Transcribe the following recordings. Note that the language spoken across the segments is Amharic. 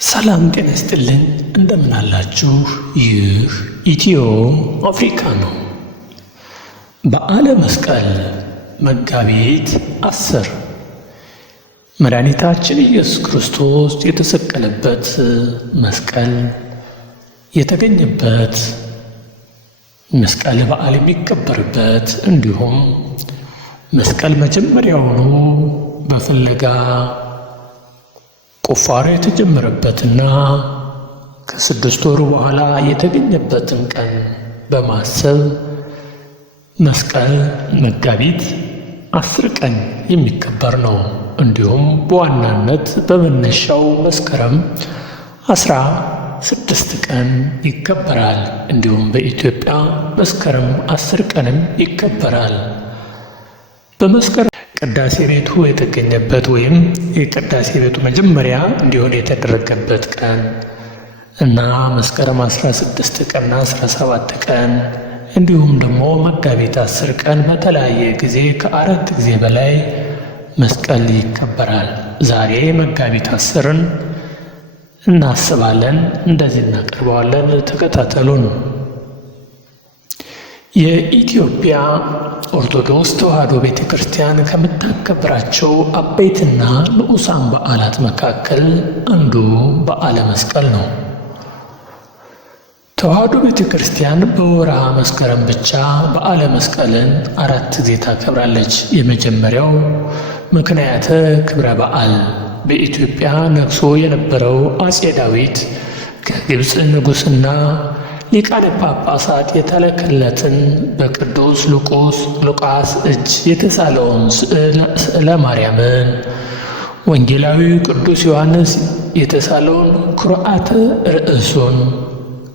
ሰላም ጤና ይስጥልን፣ እንደምን አላችሁ? ይህ ኢትዮ አፍሪካ ነው። በዓለ መስቀል መጋቢት 10 መድኃኒታችን ኢየሱስ ክርስቶስ የተሰቀለበት መስቀል የተገኘበት መስቀል በዓል የሚከበርበት እንዲሁም መስቀል መጀመሪያውኑ በፍለጋ ቁፋሮ የተጀመረበትና ከ6 ወር በኋላ የተገኘበትን ቀን በማሰብ መስቀል መጋቢት 10 ቀን የሚከበር ነው። እንዲሁም በዋናነት በመነሻው መስከረም 16 ቀን ይከበራል። እንዲሁም በኢትዮጵያ መስከረም 10 ቀንም ይከበራል። በመስከረም ቅዳሴ ቤቱ የተገኘበት ወይም የቅዳሴ ቤቱ መጀመሪያ እንዲሆን የተደረገበት ቀን እና መስከረም 16 ቀንና 17 ቀን እንዲሁም ደግሞ መጋቢት 10 ቀን በተለያየ ጊዜ ከ4 ጊዜ በላይ መስቀል ይከበራል። ዛሬ መጋቢት 10ን እናስባለን፣ እንደዚህ እናቀርበዋለን። ተከታተሉን። የኢትዮጵያ ኦርቶዶክስ ተዋሕዶ ቤተ ክርስቲያን ከምታከብራቸው አበይትና ንዑሳን በዓላት መካከል አንዱ በዓለ መስቀል ነው። ተዋሕዶ ቤተ ክርስቲያን በወርሃ መስከረም ብቻ በዓለ መስቀልን 4 ጊዜ ታከብራለች። የመጀመሪያው ምክንያተ ክብረ በዓል በኢትዮጵያ ነግሶ የነበረው አፄ ዳዊት ከግብፅ ንጉሥና ሊቃነ ጳጳሳት የተላከለትን በቅዱስ ሉቃስ እጅ የተሳለውን ስዕለ ማርያምን፣ ወንጌላዊ ቅዱስ ዮሐንስ የተሳለውን ኩርዓተ ርእሱን፣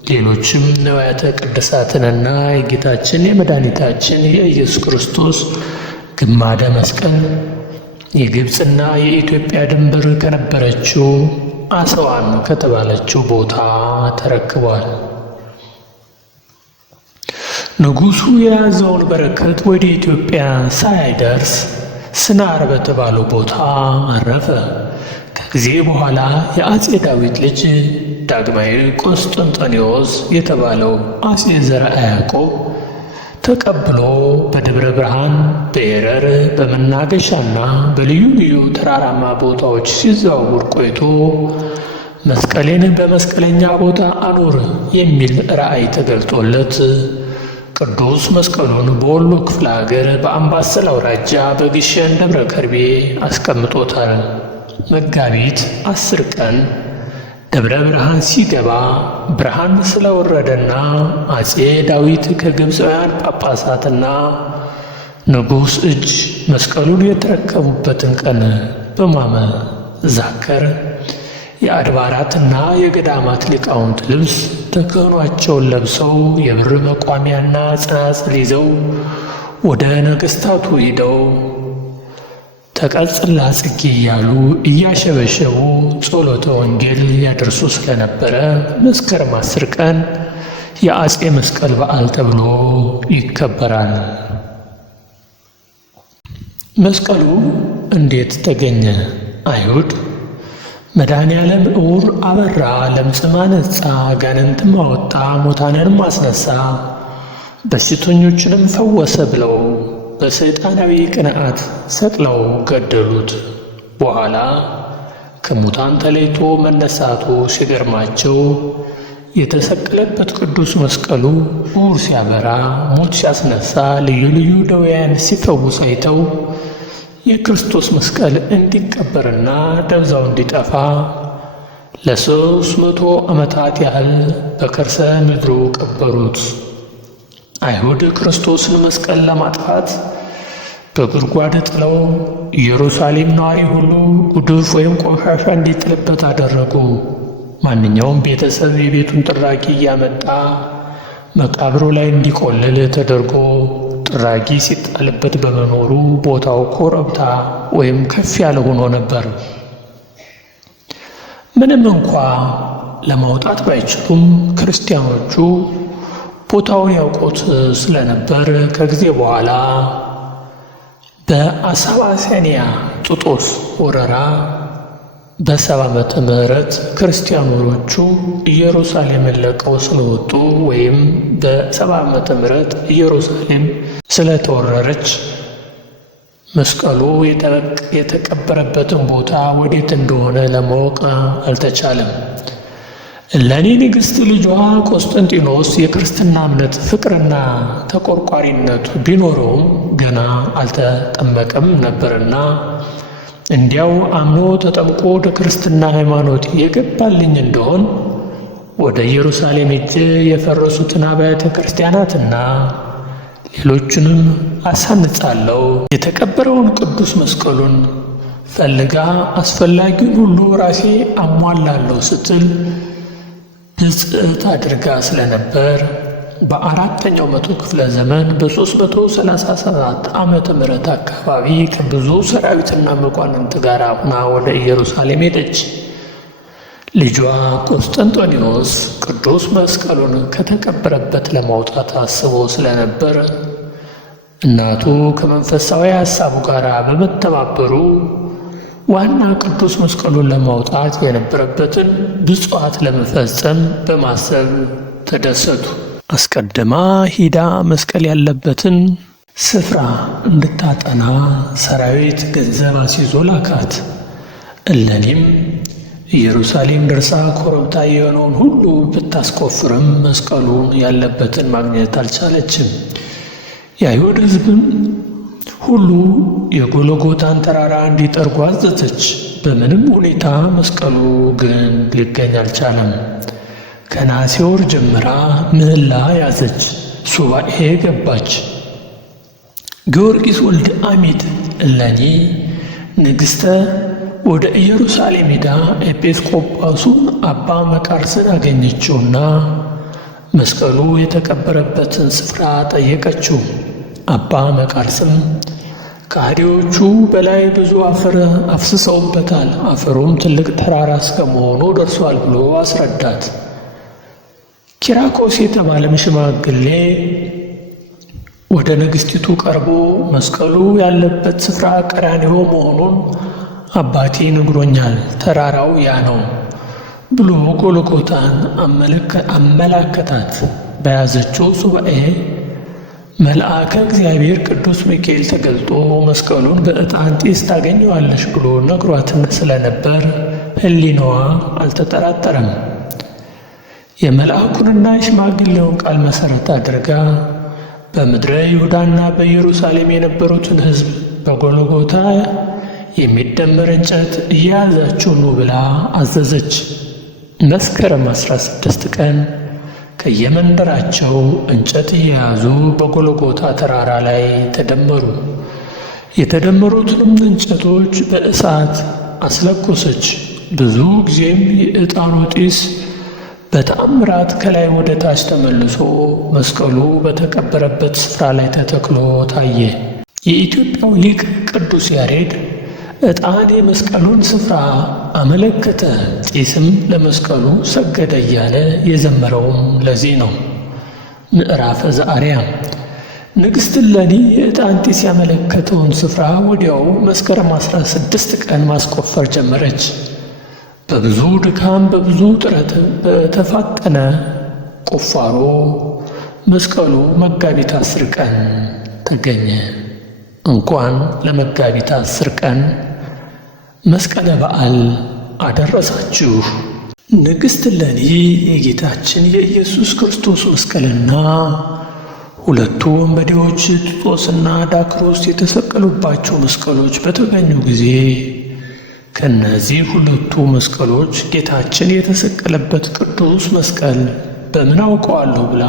ሌሎችም ነዋያተ ቅድሳትንና የጌታችን የመድኃኒታችን የኢየሱስ ክርስቶስ ግማደ መስቀል የግብፅና የኢትዮጵያ ድንበር ከነበረችው አስዋን ከተባለችው ቦታ ተረክቧል። ንጉሡ የያዘውን በረከት ወደ ኢትዮጵያ ሳይደርስ ስናር በተባለው ቦታ አረፈ። ከጊዜ በኋላ የአፄ ዳዊት ልጅ ዳግማዊ ቆስጠንጠኔዎስ የተባለው አፄ ዘርዓ ያዕቆብ ተቀብሎ በደብረ ብርሃን፣ በኤረር፣ በመናገሻና በልዩ ልዩ ተራራማ ቦታዎች ሲዘዋውር ቆይቶ መስቀሌን በመስቀለኛ ቦታ አኑር የሚል ራእይ ተገልጦለት ቅዱስ መስቀሉን በወሎ ክፍለ ሀገር በአምባሰል አውራጃ በግሸን ደብረ ከርቤ አስቀምጦታል። መጋቢት 10 ቀን ደብረ ብርሃን ሲገባ ብርሃን ስለወረደና አፄ ዳዊት ከግብፃውያን ጳጳሳትና ንጉሥ እጅ መስቀሉን የተረከቡበትን ቀን በማመዛከር የአድባራትና የገዳማት ሊቃውንት ልብስ ተክህኗቸውን ለብሰው የብር መቋሚያና ጽናጽል ይዘው ወደ ነገሥታቱ ሂደው ተቀጽላ ጽጌ እያሉ እያሸበሸቡ ጸሎተ ወንጌል ያደርሱ ስለነበረ መስከረም 10 ቀን የአፄ መስቀል በዓል ተብሎ ይከበራል። መስቀሉ እንዴት ተገኘ? አይሁድ መድኃኔ ዓለም ዕውር አበራ፣ ለምጽም አነጻ፣ አጋንንትም አወጣ፣ ሙታንንም አስነሳ፣ በሽተኞችንም ፈወሰ ብለው በሰይጣናዊ ቅንዓት ሰቅለው ገደሉት። በኋላ ከሙታን ተለይቶ መነሳቱ ሲገርማቸው የተሰቀለበት ቅዱስ መስቀሉ ዕውር ሲያበራ፣ ሙት ሲያስነሳ፣ ልዩ ልዩ ደዌያን ሲፈውስ አይተው የክርስቶስ መስቀል እንዲቀበርና ደብዛው እንዲጠፋ ለ300 ዓመታት ያህል በከርሰ ምድሩ ቀበሩት። አይሁድ ክርስቶስን መስቀል ለማጥፋት በጉድጓድ ጥለው ኢየሩሳሌም ነዋሪ ሁሉ ጉድፍ ወይም ቆሻሻ እንዲጥልበት አደረጉ። ማንኛውም ቤተሰብ የቤቱን ጥራጊ እያመጣ መቃብሩ ላይ እንዲቆልል ተደርጎ ጥራጊ ሲጣልበት በመኖሩ ቦታው ኮረብታ ወይም ከፍ ያለ ሆኖ ነበር። ምንም እንኳ ለማውጣት ባይችሉም ክርስቲያኖቹ ቦታውን ያውቁት ስለነበር ከጊዜ በኋላ በአሳባሲያንያ ጡጦስ ወረራ በ70 ዓመተ ምህረት ክርስቲያኖቹ ኢየሩሳሌምን ለቀው ስለወጡ ወይም በ70 ዓመተ ምህረት ኢየሩሳሌም ስለተወረረች መስቀሉ የተቀበረበትን ቦታ ወዴት እንደሆነ ለማወቅ አልተቻለም። እሌኒ ንግሥት ልጇ ቆስጠንጢኖስ የክርስትና እምነት ፍቅርና ተቆርቋሪነቱ ቢኖረውም ገና አልተጠመቀም ነበርና እንዲያው አምኖ ተጠምቆ ወደ ክርስትና ሃይማኖት የገባልኝ እንደሆን ወደ ኢየሩሳሌም ሄጄ የፈረሱትን አብያተ ክርስቲያናትና ሌሎቹንም አሳንጻለሁ፣ የተቀበረውን ቅዱስ መስቀሉን ፈልጋ አስፈላጊውን ሁሉ ራሴ አሟላለሁ ስትል ብፅዕት አድርጋ ስለነበር በ4ኛው መቶ ክፍለ ዘመን በ337 ዓመተ ምህረት አካባቢ ከብዙ ሰራዊትና መኳንንት ጋር ሆና ወደ ኢየሩሳሌም ሄደች። ልጇ ቆስጠንጢኖስ ቅዱስ መስቀሉን ከተቀበረበት ለማውጣት አስቦ ስለነበር እናቱ ከመንፈሳዊ ሐሳቡ ጋር በመተባበሩ ዋና ቅዱስ መስቀሉን ለማውጣት የነበረበትን ብፅዓት ለመፈጸም በማሰብ ተደሰቱ። አስቀድማ ሂዳ መስቀል ያለበትን ስፍራ እንድታጠና ሰራዊት ገንዘብ አስይዞ ላካት። እሌኒም ኢየሩሳሌም ደርሳ ኮረብታ የሆነውን ሁሉ ብታስቆፍርም መስቀሉን ያለበትን ማግኘት አልቻለችም። የአይሁድ ሕዝብም ሁሉ የጎልጎታን ተራራ እንዲጠርጉ አዘዘች። በምንም ሁኔታ መስቀሉ ግን ሊገኝ አልቻለም። ከነሐሴ ወር ጀምራ ምህላ ያዘች፣ ሱባኤ ገባች። ጊዮርጊስ ወልደ አሚድ እሌኒ ንግሥተ ወደ ኢየሩሳሌም ሄዳ ኤጲስቆጶሱን አባ መቃርስን አገኘችውና መስቀሉ የተቀበረበትን ስፍራ ጠየቀችው። አባ መቃርስም ከሃዲዎቹ በላይ ብዙ አፈር አፍስሰውበታል፣ አፈሩም ትልቅ ተራራ እስከመሆኑ ደርሷል ብሎ አስረዳት። ኪራኮስ የተባለም ሽማግሌ ወደ ንግሥቲቱ ቀርቦ መስቀሉ ያለበት ስፍራ ቀራንዮ መሆኑን አባቴ ነግሮኛል፣ ተራራው ያ ነው ብሎ ጎልጎታን አመላከታት። በያዘችው ሱባኤ መልአከ እግዚአብሔር ቅዱስ ሚካኤል ተገልጦ መስቀሉን በዕጣን ጢስ ታገኘዋለሽ ብሎ ነግሯት ስለነበር ሕሊናዋ አልተጠራጠረም። የመልአኩንና የሽማግሌውን ቃል መሠረት አድርጋ በምድረ ይሁዳና በኢየሩሳሌም የነበሩትን ሕዝብ በጎልጎታ የሚደመር እንጨት እየያዛችሁ ኑ ብላ አዘዘች። መስከረም 16 ቀን ከየመንደራቸው እንጨት እየያዙ በጎልጎታ ተራራ ላይ ተደመሩ። የተደመሩትንም እንጨቶች በእሳት አስለኮሰች። ብዙ ጊዜም የዕጣኑ ጢስ በተአምራት ከላይ ወደ ታች ተመልሶ መስቀሉ በተቀበረበት ስፍራ ላይ ተተክሎ ታየ። የኢትዮጵያው ሊቅ ቅዱስ ያሬድ ዕጣን የመስቀሉን ስፍራ አመለከተ፣ ጢስም ለመስቀሉ ሰገደ እያለ የዘመረውም ለዚህ ነው። ምዕራፈ ዘአርያም ንግሥት እሌኒ የዕጣን ጢስ ያመለከተውን ስፍራ ወዲያው መስከረም 16 ቀን ማስቆፈር ጀመረች። በብዙ ድካም በብዙ ጥረት በተፋጠነ ቁፋሮ መስቀሉ መጋቢት 10 ቀን ተገኘ። እንኳን ለመጋቢት 10 ቀን መስቀለ በዓል አደረሳችሁ። ንግሥት እሌኒ የጌታችን የኢየሱስ ክርስቶስ መስቀልና ሁለቱ ወንበዴዎች ጢጦስና ዳክሮስ የተሰቀሉባቸው መስቀሎች በተገኙ ጊዜ ከእነዚህ ሁለቱ መስቀሎች ጌታችን የተሰቀለበት ቅዱስ መስቀል በምን አውቀዋለሁ ብላ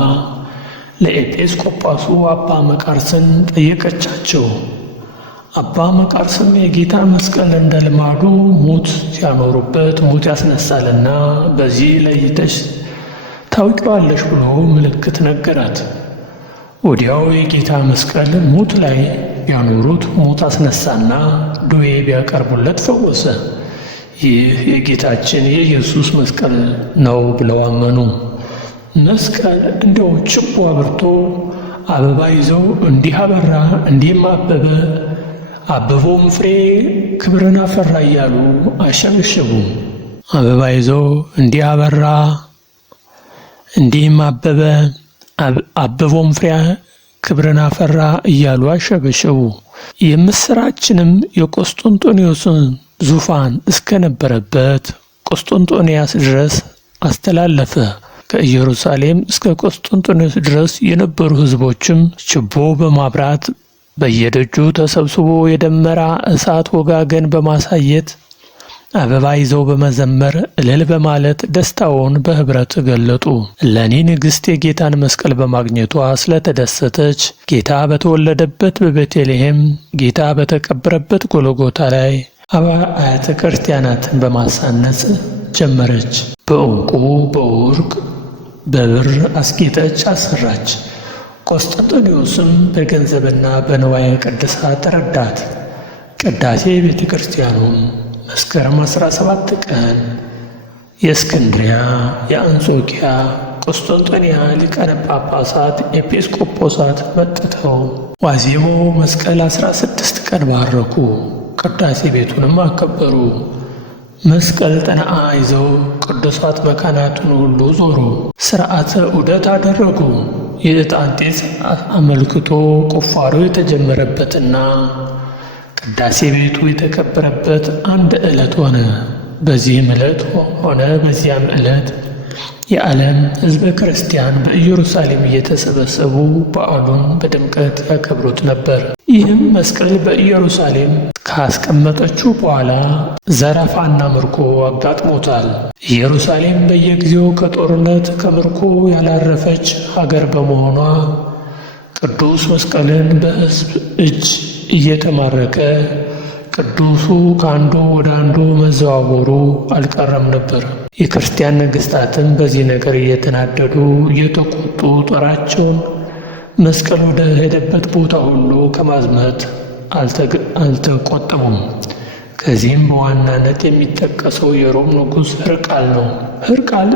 ለኤጲስቆጶሱ አባ መቃርስን ጠየቀቻቸው። አባ መቃርስም የጌታ መስቀል እንደ ልማዱ ሙት ሲያኖሩበት ሙት ያስነሳልና በዚህ ለይተሽ ታውቂዋለሽ ብሎ ምልክት ነገራት። ወዲያው የጌታ መስቀል ሙት ላይ ቢያኖሩት ሙት አስነሳና ዱዌ ቢያቀርቡለት ፈወሰ። ይህ የጌታችን የኢየሱስ መስቀል ነው ብለው አመኑ። መስቀል እንደው ችቦ አብርቶ አበባ ይዘው እንዲህ አበራ እንዲህም አበበ አበቦም ፍሬ ክብርን አፈራ እያሉ አሸበሸቡ። አበባ ይዞ እንዲህ አበራ እንዲህም አበበ፣ አበቦም ፍሬ ክብርን አፈራ እያሉ አሸበሸቡ። የምስራችንም የቆስጠንጦንዮስን ዙፋን እስከነበረበት ቆስጠንጦንያስ ድረስ አስተላለፈ። ከኢየሩሳሌም እስከ ቆስጠንጦንዮስ ድረስ የነበሩ ሕዝቦችም ችቦ በማብራት በየደጁ ተሰብስቦ የደመራ እሳት ወጋገን በማሳየት አበባ ይዘው በመዘመር እልል በማለት ደስታውን በኅብረት ገለጡ። እሌኒ ንግሥት የጌታን መስቀል በማግኘቷ ስለተደሰተች ጌታ በተወለደበት በቤተልሔም ጌታ በተቀበረበት ጎልጎታ ላይ አብያተ ክርስቲያናትን በማሳነጽ ጀመረች። በዕንቁ በወርቅ በብር አስጌጠች፣ አሰራች። ቆስጠንጦንዮስም በገንዘብና በንዋየ ቅድሳት ረዳት። ቅዳሴ ቤተ ክርስቲያኑም መስከረም 17 ቀን የእስክንድርያ፣ የአንጾኪያ፣ ቆስጠንጦንያ ሊቃነ ጳጳሳት ኤጲስቆጶሳት መጥተው ዋዜማው መስቀል 16 ቀን ባረኩ። ቅዳሴ ቤቱንም አከበሩ። መስቀል ጠነአ ይዘው ቅዱሳት መካናቱን ሁሉ ዞሩ። ሥርዓተ ዑደት አደረጉ። የዕጣን ጢስ አመልክቶ ቁፋሮ የተጀመረበትና ቅዳሴ ቤቱ የተከበረበት አንድ ዕለት ሆነ። በዚህም ዕለት ሆነ በዚያም ዕለት የዓለም ሕዝበ ክርስቲያን በኢየሩሳሌም እየተሰበሰቡ በዓሉን በድምቀት ያከብሩት ነበር። ይህም መስቀል በኢየሩሳሌም ካስቀመጠችው በኋላ ዘረፋና ምርኮ አጋጥሞታል። ኢየሩሳሌም በየጊዜው ከጦርነት ከምርኮ ያላረፈች ሀገር በመሆኗ ቅዱስ መስቀልን በሕዝብ እጅ እየተማረከ ቅዱሱ ከአንዱ ወደ አንዱ መዘዋወሩ አልቀረም ነበር። የክርስቲያን ነገሥታትም በዚህ ነገር እየተናደዱ እየተቆጡ ጦራቸውን መስቀል ወደ ሄደበት ቦታ ሁሉ ከማዝመት አልተቆጠቡም። ከዚህም በዋናነት የሚጠቀሰው የሮም ንጉሥ ሕርቃል ነው። ሕርቃል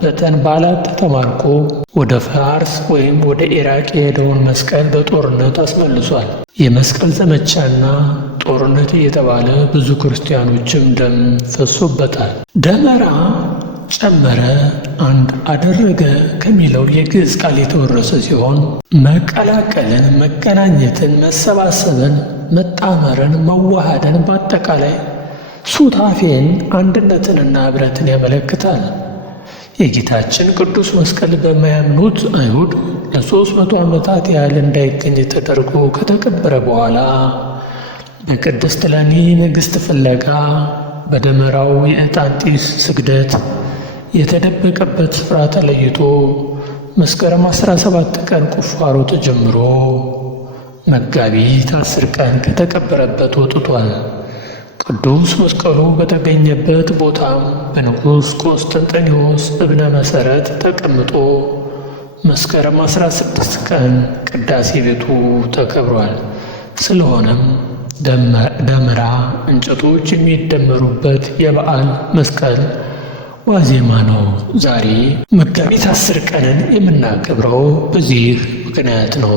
በተንባላት ተማርኮ ወደ ፋርስ ወይም ወደ ኢራቅ የሄደውን መስቀል በጦርነት አስመልሷል። የመስቀል ዘመቻና ጦርነት እየተባለ ብዙ ክርስቲያኖችም ደም ፈሶበታል። ደመራ ጨመረ፣ አንድ አደረገ ከሚለው የግዕዝ ቃል የተወረሰ ሲሆን መቀላቀልን፣ መገናኘትን፣ መሰባሰብን፣ መጣመርን፣ መዋሃድን በአጠቃላይ ሱታፌን፣ አንድነትንና ኅብረትን ያመለክታል። የጌታችን ቅዱስ መስቀል በማያምኑት አይሁድ ለ300 ዓመታት ያህል እንዳይገኝ ተደርጎ ከተቀበረ በኋላ በቅድስት እሌኒ ንግሥት ፍለጋ በደመራው የዕጣን ጢስ ስግደት የተደበቀበት ስፍራ ተለይቶ መስከረም 17 ቀን ቁፋሮ ተጀምሮ መጋቢት 10 ቀን ከተቀበረበት ወጥቷል። ቅዱስ መስቀሉ በተገኘበት ቦታም በንጉሥ ቆስጠንጢኖስ እብነ መሠረት ተቀምጦ መስከረም 16 ቀን ቅዳሴ ቤቱ ተከብሯል። ስለሆነም ደመራ እንጨቶች የሚደመሩበት የበዓል መስቀል ዋዜማ ነው። ዛሬ መጋቢት 10 ቀንን የምናከብረው በዚህ ምክንያት ነው።